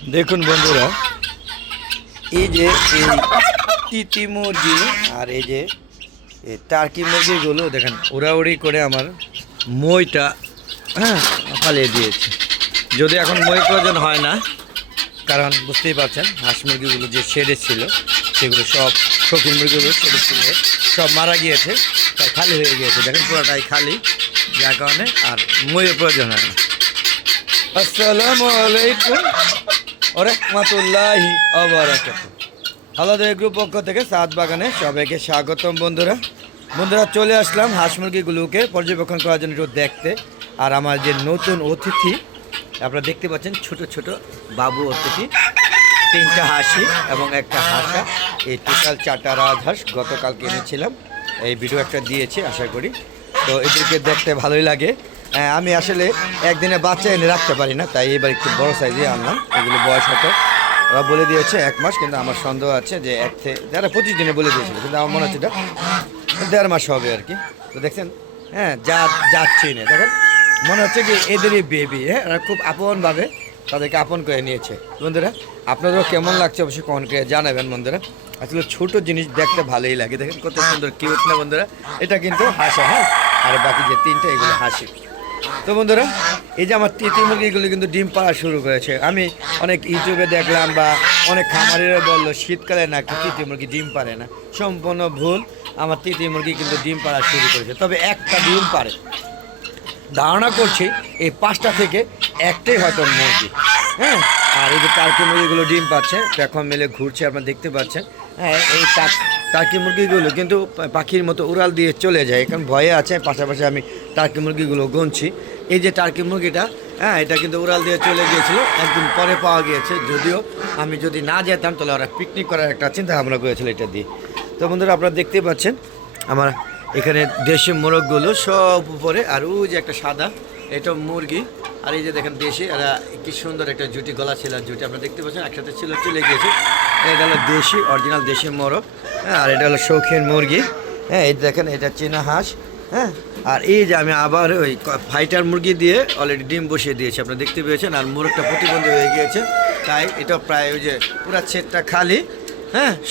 দেখুন বন্ধুরা, এই যে এই তিতি মুরগি আর এই যে এই টার্কি মুরগিগুলো দেখেন উড়াউড়ি করে আমার মইটা ফালিয়ে দিয়েছে। যদি এখন মই প্রয়োজন হয় না, কারণ বুঝতেই পারছেন হাঁস মুরগিগুলো যে শেডে ছিল সেগুলো সব শৌখিন মুরগিগুলো শেডে ছিল সব মারা গিয়েছে, তাই খালি হয়ে গিয়েছে। দেখেন পুরোটাই খালি, যার কারণে আর মইয়ের প্রয়োজন হয় না। আসসালামু আলাইকুম ওয়া রাহমাতুল্লাহি ওয়া বারাকাতুহু। আলাদা গ্রুপ পক্ষ থেকে সাত বাগানে সবাইকে স্বাগতম। বন্ধুরা চলে আসলাম হাঁস মুরগিগুলোকে পর্যবেক্ষণ করার জন্য একটু দেখতে। আর আমার যে নতুন অতিথি আপনারা দেখতে পাচ্ছেন, ছোট ছোট বাবু অতিথি, 3টা হাঁসি এবং একটা হাঁসা, এই টোটাল 4টা রাজহাঁস গতকাল কিনেছিলাম। এই ভিডিও একটা দিয়েছি, আশা করি তো এদেরকে দেখতে ভালোই লাগে। আমি আসলে একদিনে বাচ্চা এনে রাখতে পারি না, তাই এবার একটু বড় সাইজে আনলাম। এগুলো বয়স হতো, ওরা বলে দিয়েছে 1 মাস, কিন্তু আমার সন্দেহ আছে যে যারা 25 দিনে বলে দিয়েছিল, কিন্তু আমার মনে হচ্ছে এটা 1.5 মাস হবে আর কি। তো দেখছেন, যাচ্ছি না, দেখেন মনে হচ্ছে কি এদেরই বেবি। এরা খুব আপনভাবে তাদেরকে আপন করে নিয়েছে। বন্ধুরা আপনাদেরও কেমন লাগছে অবশ্যই কমেন্ট করে জানাবেন। বন্ধুরা আসলে ছোট জিনিস দেখতে ভালোই লাগে, দেখেন কত সুন্দর কিউট না বন্ধুরা। এটা কিন্তু হাঁসা, আর বাকি যে 3টা এগুলো হাসি। তো বন্ধুরা, এই যে আমার তিতি মুরগিগুলো কিন্তু ডিম পাড়া শুরু করেছে। আমি অনেক ইউটিউবে দেখলাম বা অনেক খামারিরা বললো শীতকালে নাকি তিতি মুরগি ডিম পারে না। সম্পূর্ণ ভুল, আমার তিতি মুরগি কিন্তু ডিম পাড়া শুরু করেছে, তবে একটা ডিম পারে। ধারণা করছি এই 5টা থেকে একটাই হয়তো মুরগি। আর এই যে টার্কি মুরগিগুলো ডিম পাচ্ছে, এখন মেলে ঘুরছে, আপনারা দেখতে পাচ্ছেন। এই টার্কি মুরগিগুলো কিন্তু পাখির মতো উড়াল দিয়ে চলে যায়, কারণ ভয়ে আছে। পাশাপাশি আমি টার্কি মুরগিগুলো গুনছি। এই যে টার্কি মুরগিটা, এটা কিন্তু উড়াল দিয়ে চলে গিয়েছিল, একদিন পরে পাওয়া গিয়েছে। যদিও আমি যদি না যেতাম তাহলে ওরা পিকনিক করার একটা চিন্তা ভাবনা করেছিল এটা দিয়ে। তো বন্ধুরা আপনারা দেখতেই পাচ্ছেন আমার এখানে দেশি মোরগগুলো সব উপরে, আর ওই যে একটা সাদা, এটা মুরগি। আর এই যে দেখেন দেশি, এরা কি সুন্দর একটা জুটি, গলা ছিল জুটি, আপনারা দেখতে পাচ্ছেন একসাথে ছিল, চলে গিয়েছে। এটা হলো দেশি, অরিজিনাল দেশি মোরগ। আর এটা হলো শৌখিন মুরগি। এই দেখেন এটা চীনা হাঁস। আর এই যে আমি আবার ওই ফাইটার মুরগি দিয়ে অলরেডি ডিম বসিয়ে দিয়েছি, আপনারা দেখতে পেয়েছেন। আর মোরগটা প্রতিবন্ধী হয়ে গিয়েছে, তাই এটা প্রায় ওই যে পুরা ছেদটা খালি,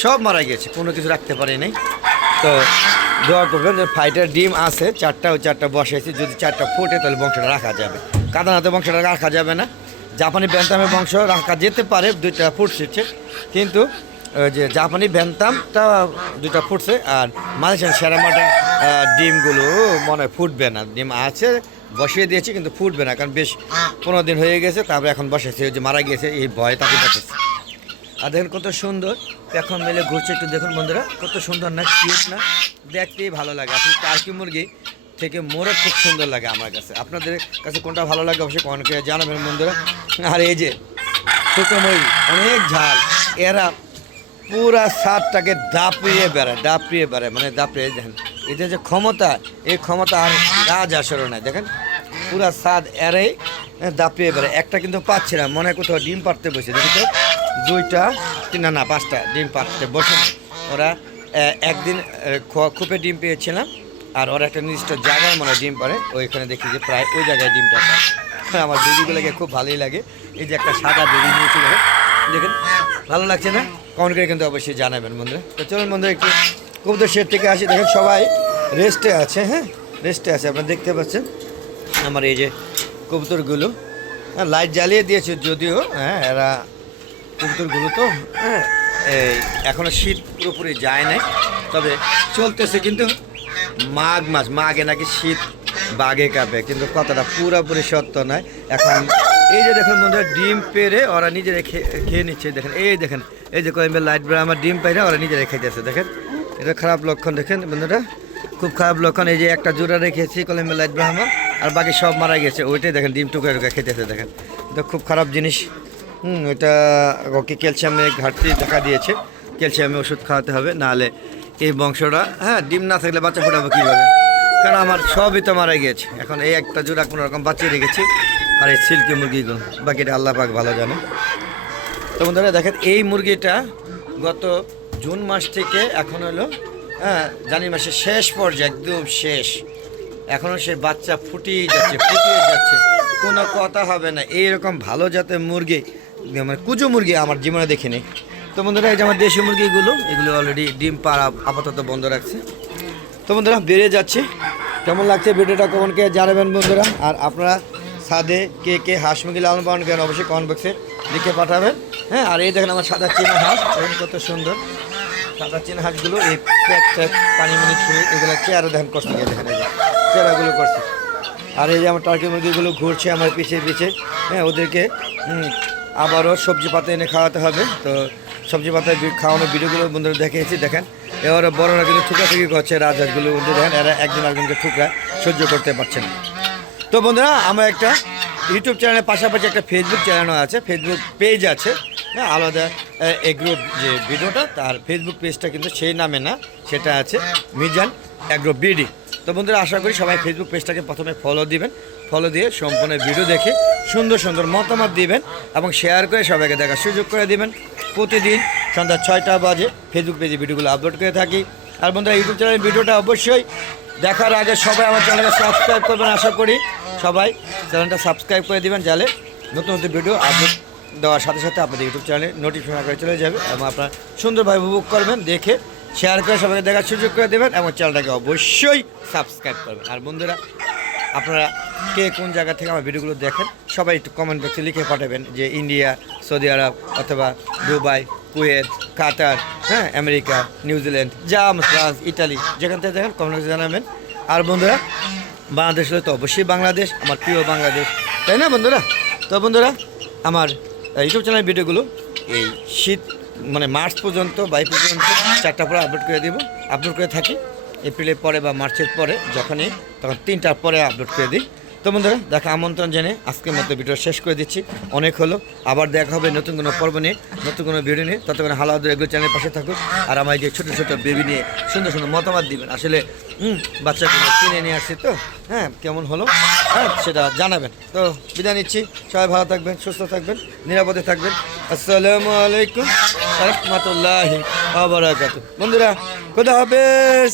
সব মারা গিয়েছে, কোনো কিছু রাখতে পারি নাই। তো দোয়া করবেন যে ফাইটার ডিম আছে 4টা, ওই 4টা বসাইছি, যদি 4টা ফোটে তাহলে বংশটা রাখা যাবে। কাদানাতে বংশটা রাখা যাবে না। জাপানি ব্যান্তামের বংশ রাখা যেতে পারে, 2টা ফুটছে, কিন্তু ওই যে জাপানি ব্যান্তামটা 2টা ফুটছে। আর মালয়েশিয়ান সেরামাটা ডিমগুলো মনে হয় ফুটবে না। ডিম আছে, বসিয়ে দিয়েছি, কিন্তু ফুটবে না, কারণ বেশ 15 দিন হয়ে গেছে। তারপরে এখন বসেছে, ওই যে মারা গিয়েছে, এই ভয়ে তাকে বসেছে। আর দেখুন কত সুন্দর এখন মেলে ঘুরছে, একটু দেখুন বন্ধুরা, কত সুন্দর না, কিউট না, দেখতেই ভালো লাগে। আসলে টার্কি মুরগি থেকে মোরগ খুব সুন্দর লাগে আমার কাছে। আপনাদের কাছে কোনটা ভালো লাগে অবশ্যই কমেন্ট করে জানাবেন বন্ধুরা। আর এই যে ছোটো মুরগি, অনেক ঝাল, এরা পুরা ছাদটাকে দাপিয়ে বেড়ায়, মানে দাপিয়ে দেখেন এদের যে ক্ষমতা, এই ক্ষমতা আর রাজহাঁসেরও নাই। দেখেন পুরা ছাদ এরাই দাপিয়ে বেড়ায়। একটা কিন্তু পাচ্ছে না, মনে হয় কোথাও ডিম পাড়তে বসে, দেখি তো 2টা 3টা না 5টা ডিম পাড়তে বসে। ওরা একদিন খুপে ডিম পেয়েছিলাম, আর ওরা একটা নির্দিষ্ট জায়গায় মনে হয় ডিম পাড়ে, ওইখানে দেখি যে প্রায় ওই জায়গায় ডিমটা পায়। আমার বেবিগুলোকে খুব ভালোই লাগে। এই যে একটা সাদা বেবি নিয়েছিল, দেখেন ভালো লাগছে না? কমেন্ট করে কিন্তু অবশ্যই জানাবেন বন্ধুরা। তো চলুন বন্ধুরা একটু কবুতর শেড থেকে আসি। দেখেন সবাই রেস্টে আছে, রেস্টে আছে, আপনারা দেখতে পাচ্ছেন। আমার এই যে কবুতরগুলো লাইট জ্বালিয়ে দিয়েছে যদিও, এরা কবুতরগুলো তো এই এখনও শীত পুরোপুরি যায় নাই, তবে চলতেছে। কিন্তু মাঘে নাকি শীত বাঘে কাঁপে, কিন্তু কথাটা পুরোপুরি সত্য নয়। এখন এই যে দেখুন বন্ধুরা, ডিম পেরে ওরা নিজেরা খেয়ে নিচ্ছে। দেখেন এই যে কয়েকবার লাইট বেড়ে আমার ডিম পেরে ওরা নিজেরা খেতেছে। দেখেন এটা খারাপ লক্ষণ, দেখেন বন্ধুরা, খুব খারাপ লক্ষণ। এই যে একটা জোড়া রেখেছি কলম্বিয়া লাইট ব্রাহ্মা, আর বাকি সব মারা গেছে। ওইটাই দেখেন ডিম টুকরে খেতেছে। দেখেন এটা খুব খারাপ জিনিস। এটা ওকে ক্যালসিয়ামের ঘাটতি দেখা দিয়েছে, ক্যালসিয়ামের ওষুধ খাওয়াতে হবে, নাহলে এই বংশটা ডিম না থাকলে বাচ্চা ফোটাবো কীভাবে? কারণ আমার সবই তো মারা গিয়েছে। এখন এই একটা জোড়া কোনো রকম বাঁচিয়ে রেখেছি, আর এই সিল্কি মুরগিগুলো বাকিটা আল্লাহ পাক ভালো জানে। তো বন্ধুরা দেখেন এই মুরগিটা গত জুন মাস থেকে এখন হলো জানুয়ারি মাসের শেষ পর্যায়ে, একদম শেষ, এখনও সে বাচ্চা ফুটিয়ে যাচ্ছে, কোনো কথা হবে না। এইরকম ভালো জাতের মুরগি মানে কুজো মুরগি আমার জীবনে দেখিনি। তো বন্ধুরা এই যে আমার দেশি মুরগিগুলো, এগুলো অলরেডি ডিম পাড়া আপাতত বন্ধ রাখছে। তো বন্ধুরা বেরিয়ে যাচ্ছে, কেমন লাগছে ভিডিওটা কমেন্টকে জানাবেন বন্ধুরা। আর আপনারা ছাদে কে কে হাঁস মুরগি লালন পালন করেন অবশ্যই কমেন্ট বক্সে লিখে পাঠাবেন। হ্যাঁ, আর এই দেখেন আমার সাদা চীনা হাঁস, দেখেন কত সুন্দর সাদা চীনা হাঁসগুলো। এই প্যাক ট্যাক পানি মানি খেয়ে এগুলো চেয়ারও দেখেন করছে, দেখেন এই যে চেয়ারাগুলো করছে। আর এই যে আমার টার্কি মুরগিগুলো ঘুরছে আমার পিছে পিছে। হ্যাঁ, ওদেরকে আবারও সবজি পাতা এনে খাওয়াতে হবে। তো সবজি পাতা খাওয়ানোর ভিডিওগুলো বন্ধুরা দেখেছি, দেখেন এবারে বড়রা কিন্তু ঠুকাঠুকি করছে রাজহাঁসগুলো, দেখেন এরা একজন আরেকজনকে ঠুকরা সহ্য করতে পারছে না। তো বন্ধুরা আমার একটা ইউটিউব চ্যানেলের পাশাপাশি একটা ফেসবুক চ্যানেলও আছে, ফেসবুক পেজ আছে। হ্যাঁ, আলাদা এগ্রো যে ভিডিওটা তার ফেসবুক পেজটা কিন্তু সেই নামে না, সেটা আছে মিজান এগ্রো বিডি। তো বন্ধুরা আশা করি সবাই ফেসবুক পেজটাকে প্রথমে ফলো দিবেন, ফলো দিয়ে সম্পূর্ণ ভিডিও দেখে সুন্দর সুন্দর মতামত দিবেন এবং শেয়ার করে সবাইকে দেখার সুযোগ করে দিবেন। প্রতিদিন সন্ধ্যা 6টা বাজে ফেসবুক পেজে ভিডিওগুলো আপলোড করে থাকি। আর বন্ধুরা ইউটিউব চ্যানেলের ভিডিওটা অবশ্যই দেখার আগে সবাই আমার চ্যানেলকে সাবস্ক্রাইব করবেন। আশা করি সবাই চ্যানেলটা সাবস্ক্রাইব করে দিবেন, যাতে নতুন নতুন ভিডিও আপলোড দেওয়ার সাথে সাথে আপনাদের ইউটিউব চ্যানেলে নোটিফিকেশন করে চলে যাবে এবং আপনারা সুন্দরভাবে উপভোগ করবেন, দেখে শেয়ার করে সবাইকে দেখার সুযোগ করে দেবেন এবং চ্যানেলটাকে অবশ্যই সাবস্ক্রাইব করবেন। আর বন্ধুরা আপনারা কে কোন জায়গা থেকে আমার ভিডিওগুলো দেখেন সবাই একটু কমেন্ট বক্সে লিখে পাঠাবেন যে ইন্ডিয়া, সৌদি আরব অথবা দুবাই, কুয়েত, কাতার, হ্যাঁ আমেরিকা, নিউজিল্যান্ড, ফ্রান্স, ইটালি, যেখান থেকে দেখেন কমেন্ট বক্সে জানাবেন। আর বন্ধুরা বাংলাদেশ হলে তো অবশ্যই বাংলাদেশ, আমার প্রিয় বাংলাদেশ, তাই না বন্ধুরা? তো বন্ধুরা আমার ইউটিউব চ্যানেলের ভিডিওগুলো এই শীত মানে মার্চ পর্যন্ত বা এপ্রিল পর্যন্ত 4টা পরে আপলোড করে থাকি। এপ্রিলের পরে বা মার্চের পরে যখনই, তখন 3টার পরে আপলোড করে দিই। তো বন্ধুরা দেখা আমন্ত্রণ জেনে আজকের মতো ভিডিও শেষ করে দিচ্ছি, অনেক হলো। আবার দেখা হবে নতুন কোনো পর্ব নিয়ে, নতুন কোনো ভিডিও নিয়ে। ততক্ষণ হালাদুর এগুলো চ্যানেলের পাশে থাকুন আর আমার যে ছোটো ছোটো বেবি নিয়ে সুন্দর সুন্দর মতামত দিবেন। আসলে বাচ্চাগুলো কিনে নিয়ে আসছি তো, হ্যাঁ কেমন হলো হ্যাঁ সেটা জানাবেন। তো বিদায় নিচ্ছি, সবাই ভালো থাকবেন, সুস্থ থাকবেন, নিরাপদে থাকবেন। আসসালামু আলাইকুম ওয়া রাহমাতুল্লাহি ওয়া বারাকাতুহু। বন্ধুরা খোদা হাফেজ।